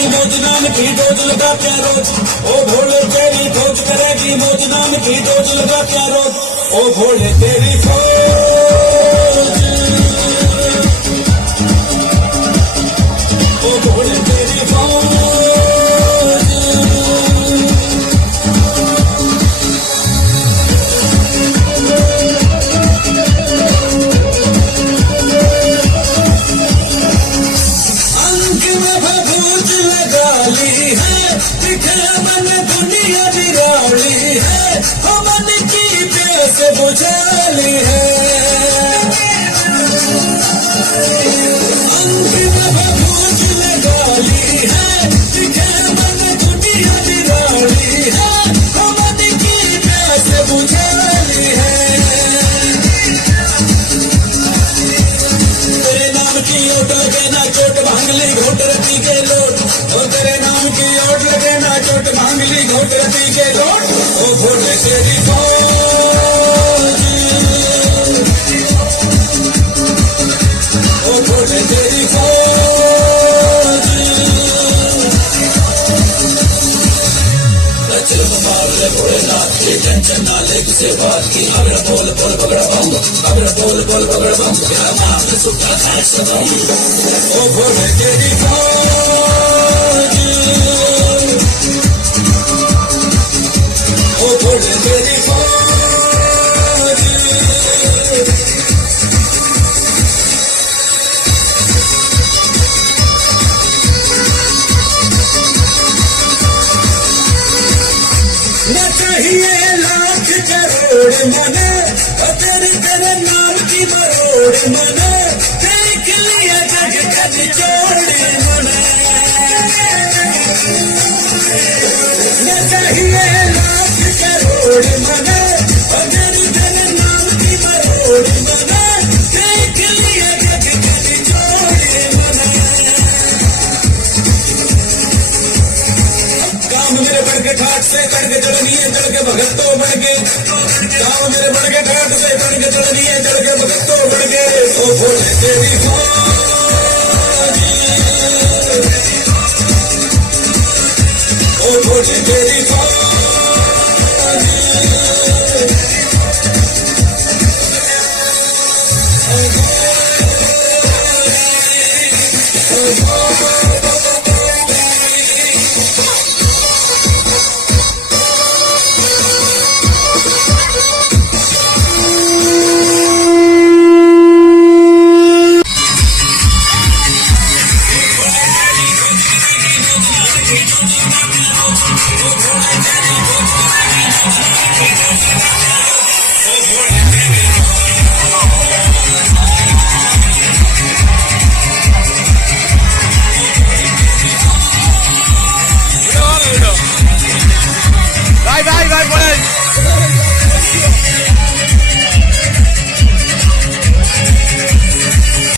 करेगी मौज नाम की डोज लगा क्या रोज, ओ भोले तेरी खोज करेगी मौज नाम की डोज लगा क्या रोज, ओ भोले तेरी खोज, ओ भोले तेरी खोज। अंक में भभूत लगा ली है, दिखे मन दुनिया बिगाड़ी है, हो मन की प्यास बुझा ली है। अंक में भभूत लगा ली है, दिखे मन दुनिया बिगाड़ी है, हो मन की प्यास बुझा ली है। तेरे नाम की ओट लगे ना चोट भांगली घोट रती के लोट, ओ तेरे नाम की ओट लगे ना चोट भांगली घोट रती के लोट, ओ भोले तेरी खोज, ओ भोले तेरी खोज। चल मार ले भोलेनाथ की टेंशन ना ले किसे बात की, अगर बोल बोल पकड़ बम, अगर बोल बोल पकड़ बम, क्या नाम है सुखा है सदम, ओ भोले तेरी खोज, ओ भोले तेरी खोज। न चाहिए लाख करोड़ मने, और तेरे नाम की मरोड़ मने, देख लिया जग का निचोड़ मने। न चाहिए लाख करोड़ मने, और तेरे नाम की मरोड़ मने, देख लिया जग का निचोड़ मने। काम मेरे बढ़ के ठाट से करके चलनी है, चढ़ के भगत तो बढ़ के, काम मेरे बढ़ के ठाट से बढ़ के चलनी है, चढ़ के भगत तो बढ़ के, ओ भोले तेरी खोज, ओ भोले तेरी